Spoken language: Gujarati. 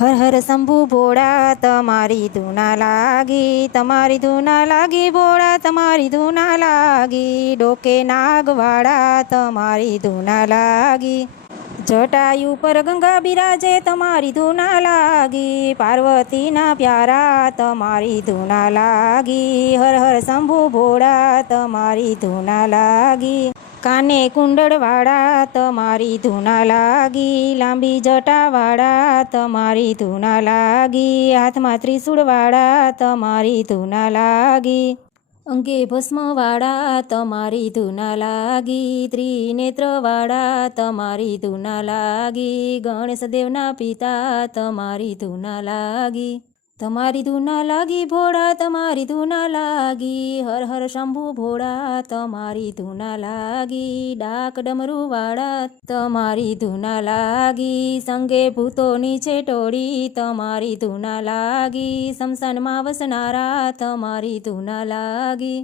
હર હર શંભુ ભોળા તમારી ધૂના લાગી, તમારી ધૂના લાગી ભોળા તમારી ધૂના લાગી, ડોકે નાગવાળા તમારી ધૂના લાગી, જટાયુ પર ગંગા બિરાજે તમારી ધૂના લાગી, પાર્વતીના પ્યારા તમારી ધૂના લાગી, હર હર શંભુ ભોળા તમારી ધૂના લાગી, કાને કુંડળવાળા તમારી ધૂના લાગી, લાંબી જટાવાળા તમારી ધૂના લાગી, હાથમાં ત્રિશૂળવાળા તમારી ધૂના લાગી, અંગે ભસ્મવાળા તમારી ધૂના લાગી, ત્રિનેત્રવાળા તમારી ધૂના લાગી, ગણેશદેવના પિતા તમારી ધૂના લાગી, તમારી ધૂના લાગી ભોળા તમારી ધૂના લાગી, હર હર શંભુ ભોળા તમારી ધૂના લાગી, ડાક ડમરુવાળા તમારી ધૂના લાગી, સંગે ભૂતોની છેટોળી તમારી ધૂના લાગી, શમશાનમાં વસનારા તમારી ધૂના લાગી.